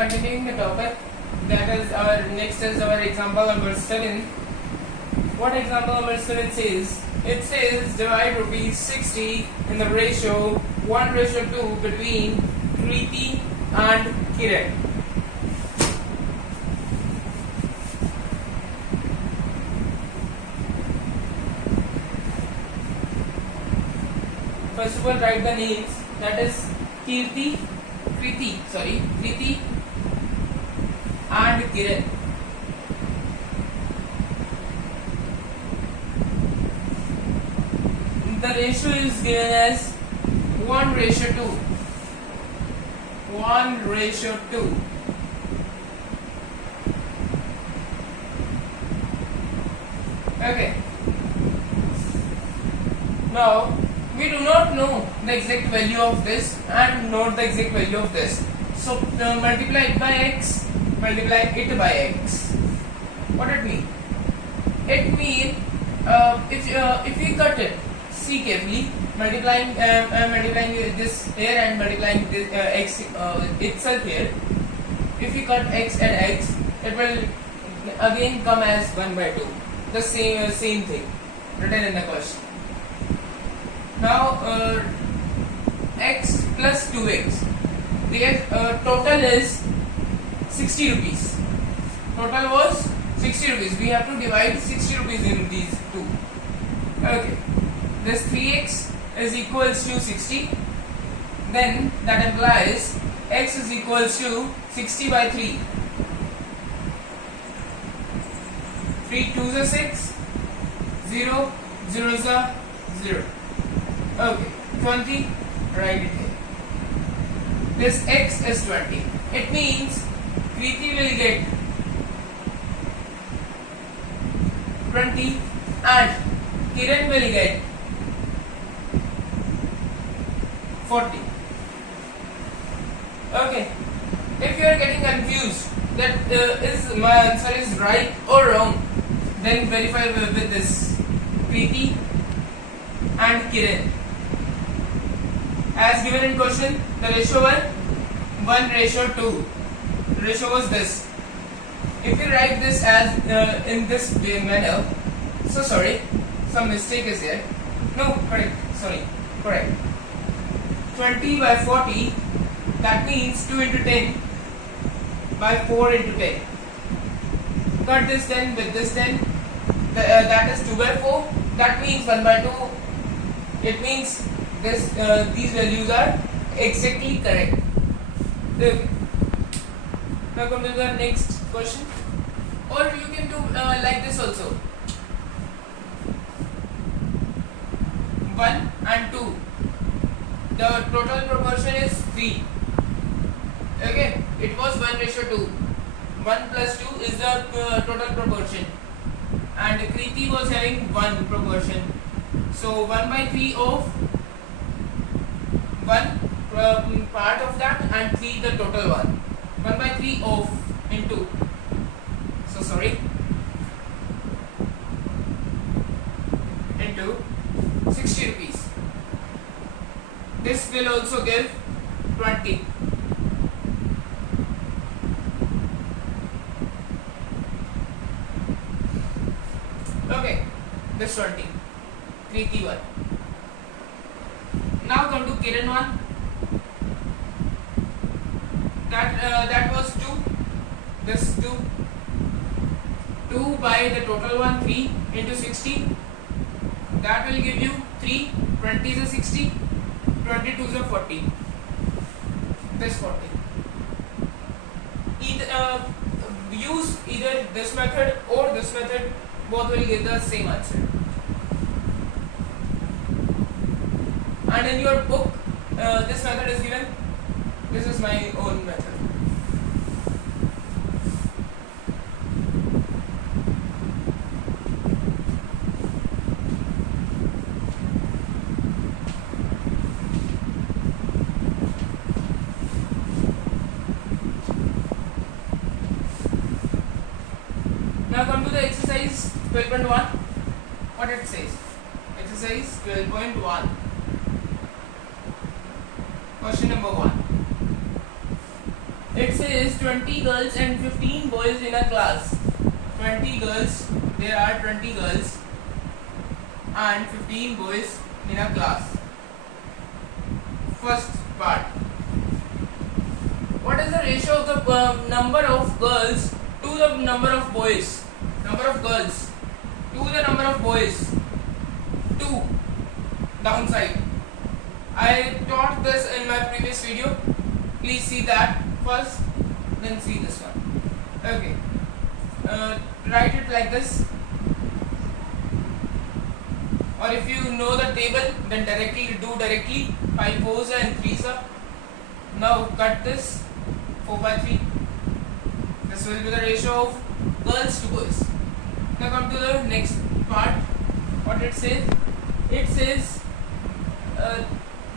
continuing the topic. That is our next is our example number 7. What example number 7 says? It says divide rupees 60 in the ratio 1:2 between Kriti and Kiran. First of all, write the names. That is Kriti and Kiran. The ratio is given as 1:2. 1:2. Okay. Now we do not know the exact value of this and not the exact value of this. So multiply it by x. Multiply it by x. What it mean? It mean if we cut it, see carefully, multiplying this here and multiplying this x itself here. If we cut x and x, it will again come as 1/2. The same thing written in the question. Now x plus 2x. The total is 60 rupees. Total was 60 rupees. We have to divide 60 rupees in these two. Okay. This 3x is equals to 60. Then that implies x is equals to 60 by 3. 3 2s are 6. 0 0s are 0. Okay, 20, write it here. This x is 20. It means Kriti will get 20 and Kiran will get 40. Okay, if you are getting confused that is my answer is right or wrong, then verify with this Kriti and Kiran. As given in question, the ratio was 1:2. Ratio was this. If you write this as in this manner, so sorry, some mistake is here. No, correct. Sorry, correct. 20 by 40. That means 2 into 10 by 4 into 10. Cut this 10 with this 10. That is 2 by 4. That means 1/2. It means this these values are exactly correct. Okay. Now come to the next question, or you can do like this also. 1 and 2. The total proportion is 3. Okay, it was 1:2. 1 plus 2 is the total proportion, and Kriti was having 1 proportion. So 1/3 of 1 part of that and 3 the total one. 1/3 of into. So sorry. Into 60 rupees. This will also give 20. Okay, this 20. Kriti 1. Now come to Kiran 1. That was 2. This 2. 2 by the total one 3 into 60. That will give you 3. 20 is a 60. 22 is a 40. This 40. Use either this method or this method. Both will give the same answer. And in your book, this method is given. This is my own method. Now come to the exercise 12.1. What it says? Exercise 12.1. Question number 1. It says 20 girls and 15 boys in a class. 20 girls, there are 20 girls and 15 boys in a class. First part. What is the ratio of the number of girls to the number of boys? Number of girls to the number of boys. 2. Downside. I taught this in my previous video. Please see that first, then see this one. Okay. Write it like this. Or if you know the table, then do directly. 5 4s and 3s. Now cut this. 4 by 3. This will be the ratio of girls to boys. Now come to the next part. What it says? It says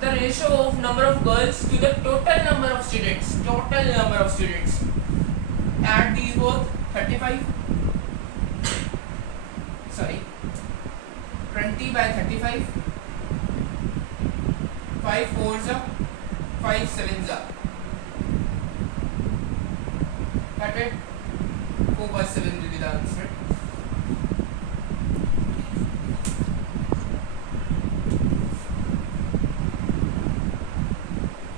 the ratio of number of girls to the total number of students. Total number of students. Add these both. 35. Sorry. 20 by 35. 5 4s. 5 7s. Cut it. 4 by 7 will be the answer.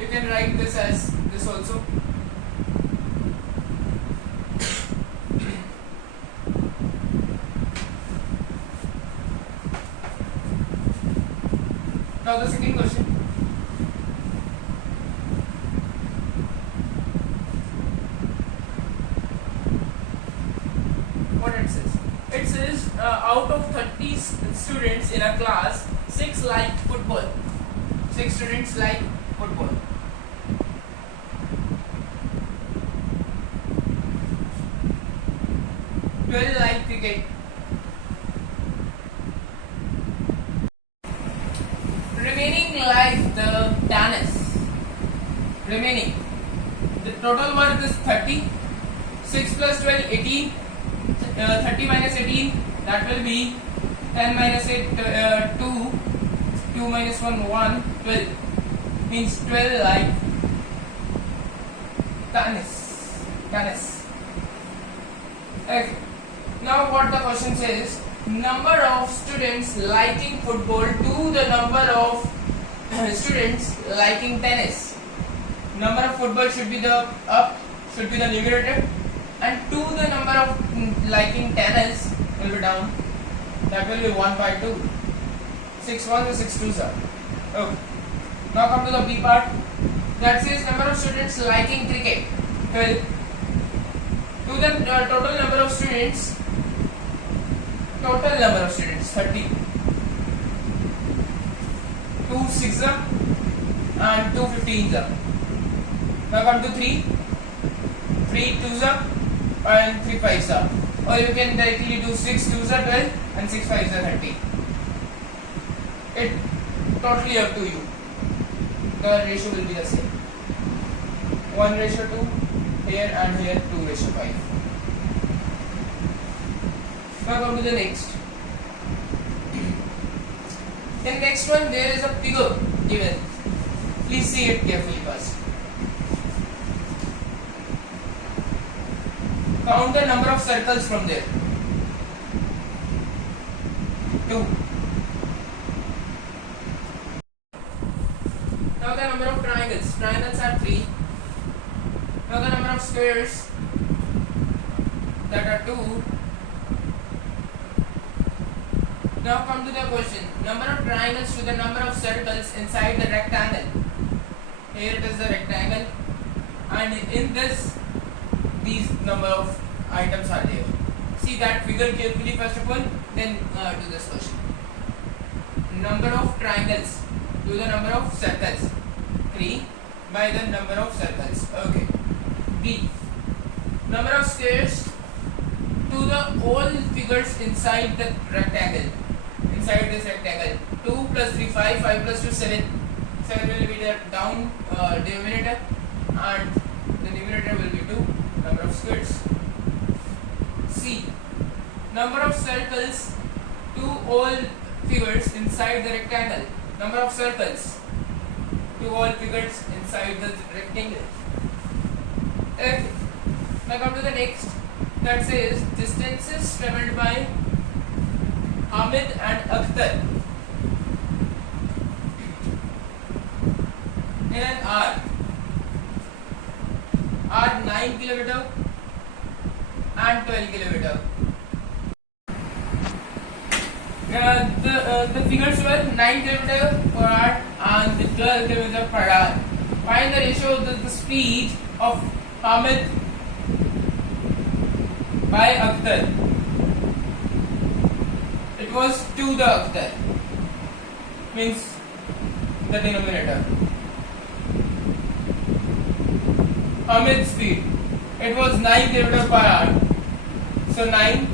You can write this as this also. Now the second question. What it says? It says out of 30 students in a class, 6 like football. 6 students like football. 12 like cricket. Remaining like the tennis. Remaining. The total work is 30. 6 plus 12, 18. 30 minus 18, that will be 10 minus 8, 2. 2 minus 1, 1. 12. Means 12 like tennis. Tennis. Okay. Now what the question says, number of students liking football to the number of students liking tennis. Number of football should be the should be the numerator, and to the number of liking tennis will be down. That will be 1 by 2. 6 1s or 6 2s are. Okay. Now come to the B part. That says number of students liking cricket. 12. To the total number of students. Total number of students 30. 2 6s and 2 15s. Now come to 3. 3 2s and 3 5s. Or you can directly do 6 2s are 12 and 6 5s are 30. It totally up to you. The ratio will be the same. 1:2 here and here 2:5. Now come to the next. In next one there is a figure given. Please see it carefully first. Count the number of circles from there. 2. Now the number of triangles. Triangles are 3. Now the number of squares, that are 2. Now come to the question. Number of triangles to the number of circles inside the rectangle. Here it is the rectangle, and in this these number of items are there. See that figure carefully first of all, then do this question. Number of triangles to the number of circles. 3 by the number of circles. Okay. B. Number of squares to the all figures inside the rectangle. Inside this rectangle. 2 plus 3 5, 5 plus 2 7. 7 will be the down denominator, and the numerator will be 2. Number of squares. C. Number of circles to all figures inside the rectangle. Number of circles to all figures inside the rectangle. If now come to the next, that says distances travelled by Hamid and Akhtar in an hour are 9 kilometer and 12 kilometer. The figures were 9 kilometer per hour and 12 kilometer per hour. Find the ratio of the speed of Hamid by Akhtar. It was to the Akhtar, means the denominator. Hamid's speed, it was 9 km per hour. So 9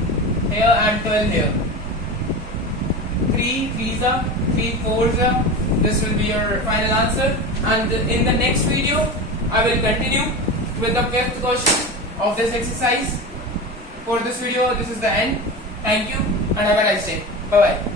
here and 12 here. 3 3s are 3 4s are. This will be your final answer. And in the next video, I will continue with the fifth question of this exercise. For this video, this is the end. Thank you and have a nice day. Bye bye.